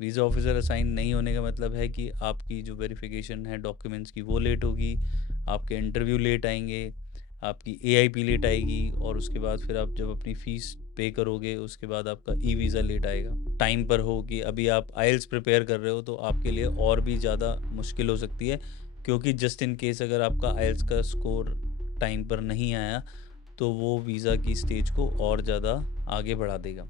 Visa officer assign नहीं होने का मतलब है कि आपकी जो वेरिफिकेशन है डॉक्यूमेंट्स की वो लेट होगी, आपके इंटरव्यू लेट आएंगे, आपकी एआईपी लेट आएगी और उसके बाद फिर आप जब अपनी फ़ीस पे करोगे उसके बाद आपका ई वीज़ा लेट आएगा। टाइम पर हो कि अभी आप आइल्स प्रिपेयर कर रहे हो तो आपके लिए और भी ज़्यादा मुश्किल हो सकती है, क्योंकि जस्ट इन केस अगर आपका आइल्स का स्कोर टाइम पर नहीं आया तो वो वीज़ा की स्टेज को और ज़्यादा आगे बढ़ा देगा।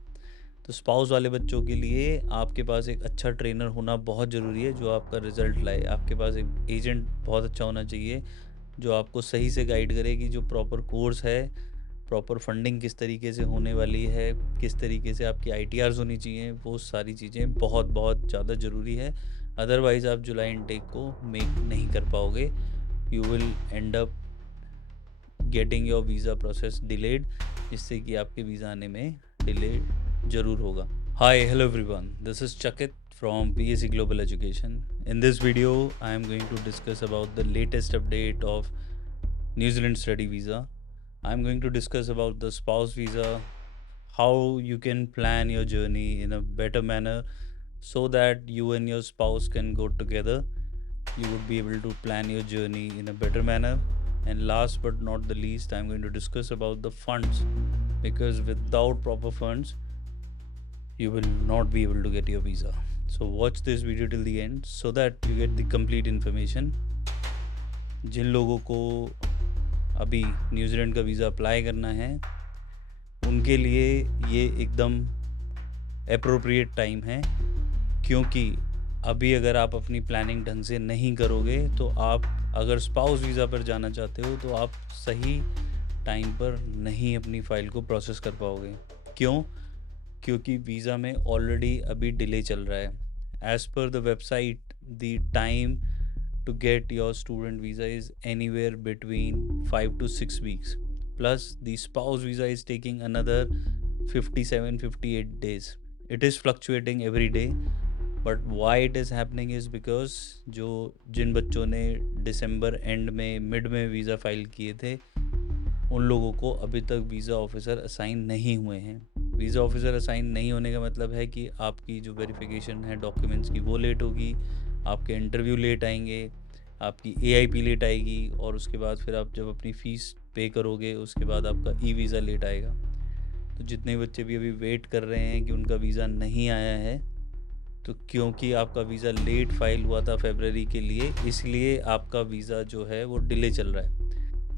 तो स्पाउस वाले बच्चों के लिए आपके पास एक अच्छा ट्रेनर होना बहुत ज़रूरी है जो आपका रिज़ल्ट लाए। आपके पास एक एजेंट बहुत अच्छा होना चाहिए जो आपको सही से गाइड करे कि जो प्रॉपर कोर्स है, प्रॉपर फंडिंग किस तरीके से होने वाली है, किस तरीके से आपकी आईटीआरज़ होनी चाहिए, वो सारी चीज़ें बहुत बहुत ज़्यादा ज़रूरी है। अदरवाइज़ आप जुलाई इनटेक को मेक नहीं कर पाओगे। You will and up getting your visa process delayed, जिससे कि आपके वीज़ा आने में डिले ज़रूर होगा। Hi, hello everyone. This is Chakit from PSC Global Education. In this video, I am going to discuss about the latest update of New Zealand study visa. I am going to discuss about the spouse visa, how you can plan your journey in a better manner so that you and your spouse can go together. You would be able to plan your journey in a better manner. And last but not the least, I'm going to discuss about the funds, because without proper funds you will not be able to get your visa. So watch this video till the end so that you get the complete information. जिन लोगों को अभी New Zealand का visa apply करना है उनके लिए ये एकदम एप्रोप्रिएट टाइम है, क्योंकि अभी अगर आप अपनी प्लानिंग ढंग से नहीं करोगे तो आप अगर स्पाउस वीज़ा पर जाना चाहते हो तो आप सही टाइम पर नहीं अपनी फ़ाइल को प्रोसेस कर पाओगे। क्यों? क्योंकि वीज़ा में ऑलरेडी अभी डिले चल रहा है। As per the website the time to get your student visa is anywhere between 5 to 6 weeks, plus the spouse visa is taking another 57-58 days. It is fluctuating every day, but why it is happening is because जिन बच्चों ने दिसंबर and में mid में visa file किए थे उन लोगों को अभी तक वीज़ा ऑफिसर असाइन नहीं हुए हैं। वीज़ा ऑफिसर असाइन नहीं होने का मतलब है कि आपकी जो वेरिफिकेशन है डॉक्यूमेंट्स की वो लेट होगी, आपके इंटरव्यू लेट आएंगे, आपकी एआईपी लेट आएगी और उसके बाद फिर आप जब अपनी फ़ीस पे करोगे उसके बाद आपका ई वीज़ा लेट आएगा। तो जितने बच्चे भी अभी वेट कर रहे हैं कि उनका वीज़ा नहीं आया है, तो क्योंकि आपका वीज़ा लेट फाइल हुआ था फरवरी के लिए, इसलिए आपका वीज़ा जो है वो डिले चल रहा है।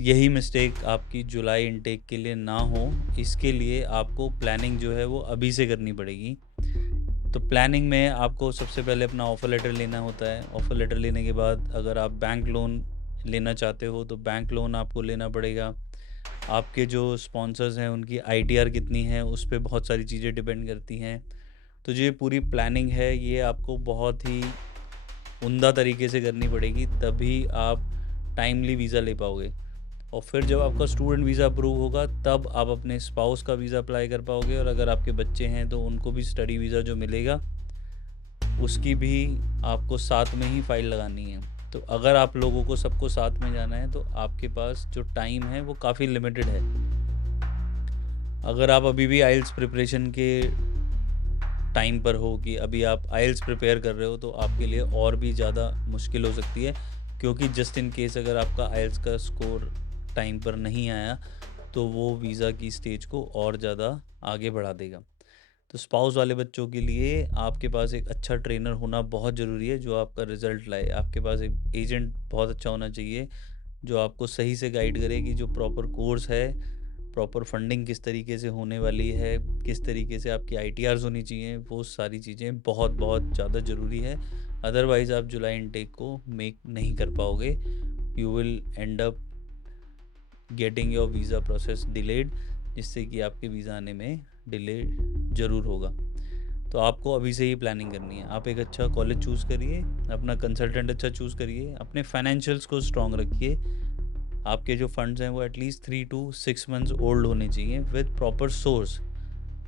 यही मिस्टेक आपकी जुलाई इनटेक के लिए ना हो, इसके लिए आपको प्लानिंग जो है वो अभी से करनी पड़ेगी। तो प्लानिंग में आपको सबसे पहले अपना ऑफ़र लेटर लेना होता है। ऑफ़र लेटर लेने के बाद अगर आप बैंक लोन लेना चाहते हो तो बैंक लोन आपको लेना पड़ेगा। आपके जो स्पॉन्सर्स हैं उनकी आईटीआर कितनी है उस पे बहुत सारी चीज़ें डिपेंड करती हैं। तो जो ये पूरी प्लानिंग है ये आपको बहुत ही उम्दा तरीके से करनी पड़ेगी, तभी आप टाइमली वीज़ा ले पाओगे। और फिर जब आपका स्टूडेंट वीज़ा अप्रूव होगा तब आप अपने स्पाउस का वीज़ा अप्लाई कर पाओगे, और अगर आपके बच्चे हैं तो उनको भी स्टडी वीज़ा जो मिलेगा उसकी भी आपको साथ में ही फ़ाइल लगानी है। तो अगर आप लोगों को सबको साथ में जाना है तो आपके पास जो टाइम है वो काफ़ी लिमिटेड है। अगर आप अभी भी आइल्स प्रिपरेशन के टाइम पर हो कि अभी आप आइल्स प्रिपेयर कर रहे हो तो आपके लिए और भी ज़्यादा मुश्किल हो सकती है, क्योंकि जस्ट इन केस अगर आपका आइल्स का स्कोर टाइम पर नहीं आया तो वो वीज़ा की स्टेज को और ज़्यादा आगे बढ़ा देगा। तो स्पाउस वाले बच्चों के लिए आपके पास एक अच्छा ट्रेनर होना बहुत ज़रूरी है जो आपका रिज़ल्ट लाए। आपके पास एक एजेंट बहुत अच्छा होना चाहिए जो आपको सही से गाइड करे कि जो प्रॉपर कोर्स है, प्रॉपर फंडिंग किस तरीके से होने वाली है, किस तरीके से आपकी आईटीआरज़ होनी चाहिए, वो सारी चीज़ें बहुत बहुत ज़्यादा ज़रूरी है। अदरवाइज़ आप जुलाई इनटेक को मेक नहीं कर पाओगे। You will and up getting your visa process delayed, जिससे कि आपके वीज़ा आने में डिले ज़रूर होगा। तो आपको अभी से ही प्लानिंग करनी है। आप एक अच्छा कॉलेज चूज़ करिए, अपना कंसल्टेंट अच्छा चूज़ करिए, अपने फाइनेंशियल्स को स्ट्रॉन्ग रखिए। आपके जो फंड्स हैं वो एटलीस्ट 3 to 6 मंथ्स ओल्ड होने चाहिए विद प्रॉपर सोर्स।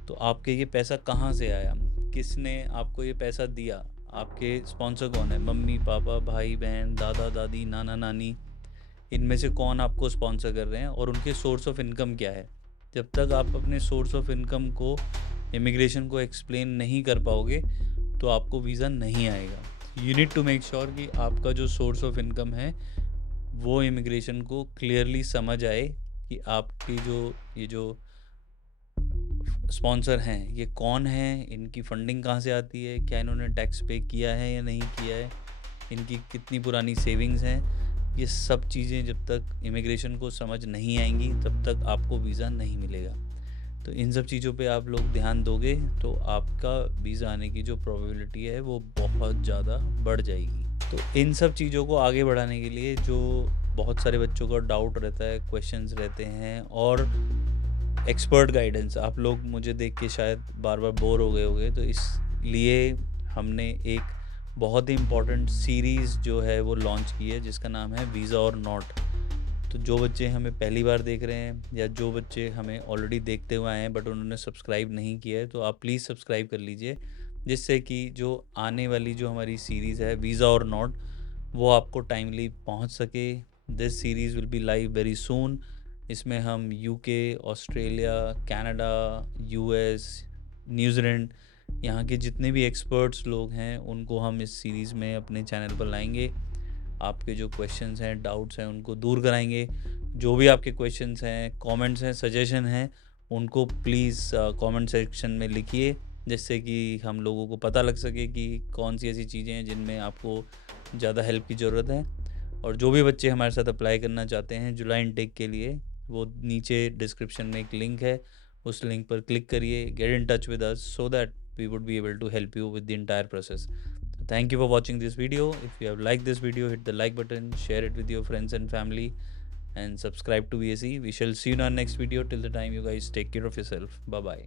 तो आपके ये पैसा कहाँ से आया, किसने आपको ये पैसा दिया, आपके स्पॉन्सर कौन है, मम्मी पापा भाई बहन दादा दादी नाना नानी, इनमें से कौन आपको स्पॉन्सर कर रहे हैं और उनके सोर्स ऑफ इनकम क्या है। जब तक आप अपने सोर्स ऑफ इनकम को इमिग्रेशन को एक्सप्लेन नहीं कर पाओगे तो आपको वीज़ा नहीं आएगा। You need to make sure कि आपका जो सोर्स ऑफ इनकम है वो इमिग्रेशन को क्लियरली समझ आए कि आपकी ये जो स्पॉन्सर हैं ये कौन हैं, इनकी फंडिंग कहाँ से आती है, क्या इन्होंने टैक्स पे किया है या नहीं किया है, इनकी कितनी पुरानी सेविंग्स हैं। ये सब चीज़ें जब तक इमिग्रेशन को समझ नहीं आएंगी तब तक आपको वीज़ा नहीं मिलेगा। तो इन सब चीज़ों पे आप लोग ध्यान दोगे तो आपका वीज़ा आने की जो प्रोबेबिलिटी है वो बहुत ज़्यादा बढ़ जाएगी। तो इन सब चीज़ों को आगे बढ़ाने के लिए जो बहुत सारे बच्चों का डाउट रहता है, क्वेश्चंस रहते हैं और एक्सपर्ट गाइडेंस, आप लोग मुझे देख के शायद बार बार बोर हो गए होंगे, तो इसलिए हमने एक बहुत ही इम्पॉर्टेंट सीरीज़ जो है वो लॉन्च की है जिसका नाम है वीज़ा और नॉट। तो जो बच्चे हमें पहली बार देख रहे हैं या जो बच्चे हमें ऑलरेडी देखते हुए आए हैं बट उन्होंने सब्सक्राइब नहीं किया है, तो आप प्लीज़ सब्सक्राइब कर लीजिए, जिससे कि जो आने वाली जो हमारी सीरीज़ है वीज़ा और नॉट वो आपको टाइमली पहुंच सके। This series will be live very soon. इसमें हम UK, Australia, Canada, US, New Zealand, यहाँ के जितने भी एक्सपर्ट्स लोग हैं उनको हम इस सीरीज़ में अपने चैनल पर लाएंगे। आपके जो क्वेश्चंस हैं, डाउट्स हैं, उनको दूर कराएंगे। जो भी आपके क्वेश्चंस हैं, कमेंट्स हैं, सजेशन हैं, उनको प्लीज़ कमेंट सेक्शन में लिखिए, जिससे कि हम लोगों को पता लग सके कि कौन सी ऐसी चीज़ें हैं जिनमें आपको ज़्यादा हेल्प की ज़रूरत है। और जो भी बच्चे हमारे साथ अप्लाई करना चाहते हैं जुलाई इनटेक के लिए, वो नीचे डिस्क्रिप्शन में एक लिंक है, उस लिंक पर क्लिक करिए, get in touch with us so that we would be able to help you with the entire process. So thank you for watching this video. If you have liked this video, hit the like button, share it with your friends and family, and subscribe to VSE. We shall see you in our next video. Till the time, you guys take care of yourself. Bye bye.